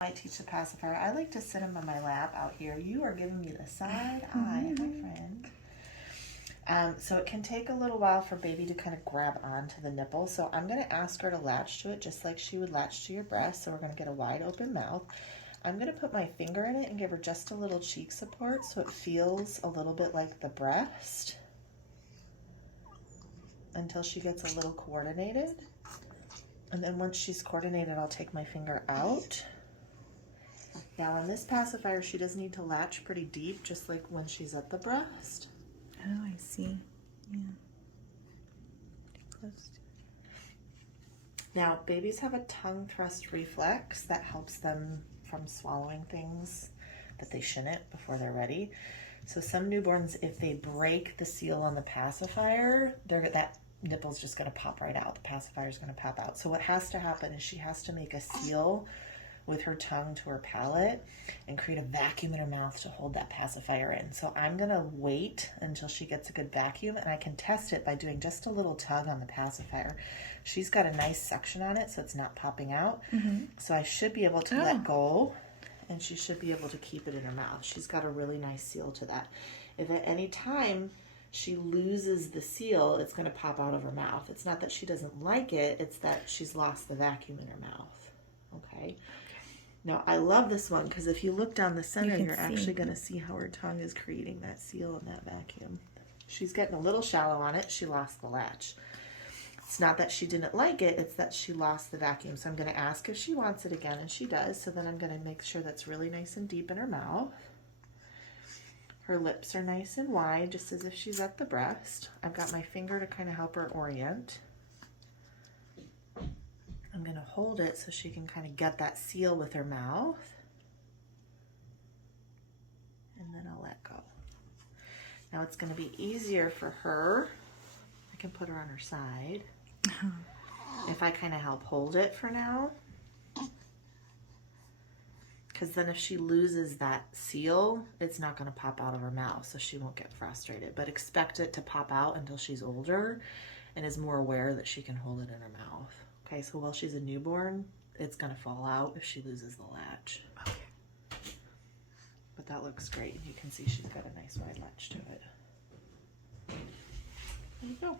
I teach the pacifier. I like to sit him on my lap out here. You are giving me the side eye, my friend. So it can take a little while for baby to kind of grab onto the nipple. So I'm going to ask her to latch to it just like she would latch to your breast. So we're going to get a wide open mouth. I'm going to put my finger in it and give her just a little cheek support so it feels a little bit like the breast until she gets a little coordinated. And then once she's coordinated, I'll take my finger out. Now on this pacifier, she does need to latch pretty deep, just like when she's at the breast. Oh, I see. Yeah. Close. Now, babies have a tongue thrust reflex that helps them from swallowing things that they shouldn't before they're ready. So some newborns, if they break the seal on the pacifier, that nipple's just going to pop right out. The pacifier is going to pop out. So what has to happen is she has to make a seal with her tongue to her palate and create a vacuum in her mouth to hold that pacifier in. So I'm gonna wait until she gets a good vacuum, and I can test it by doing just a little tug on the pacifier. She's got a nice suction on it, so it's not popping out. So I should be able to let go, and she should be able to keep it in her mouth. She's got a really nice seal to that. If at any time she loses the seal, it's gonna pop out of her mouth. It's not that she doesn't like it, it's that she's lost the vacuum in her mouth. Okay. Now, I love this one because if you look down the center, you're actually going to see how her tongue is creating that seal in that vacuum. She's getting a little shallow on it. She lost the latch. It's not that she didn't like it. It's that she lost the vacuum. So I'm going to ask if she wants it again, and she does. So then I'm going to make sure that's really nice and deep in her mouth. Her lips are nice and wide, just as if she's at the breast. I've got my finger to kind of help her orient. I'm going to hold it so she can kind of get that seal with her mouth. And then I'll let go. Now it's going to be easier for her. I can put her on her side. If I kind of help hold it for now. Because then if she loses that seal, it's not going to pop out of her mouth, so she won't get frustrated. But expect it to pop out until she's older and is more aware that she can hold it in her mouth. Okay, so while she's a newborn, it's going to fall out if she loses the latch. Okay. But that looks great. You can see she's got a nice wide latch to it. There you go.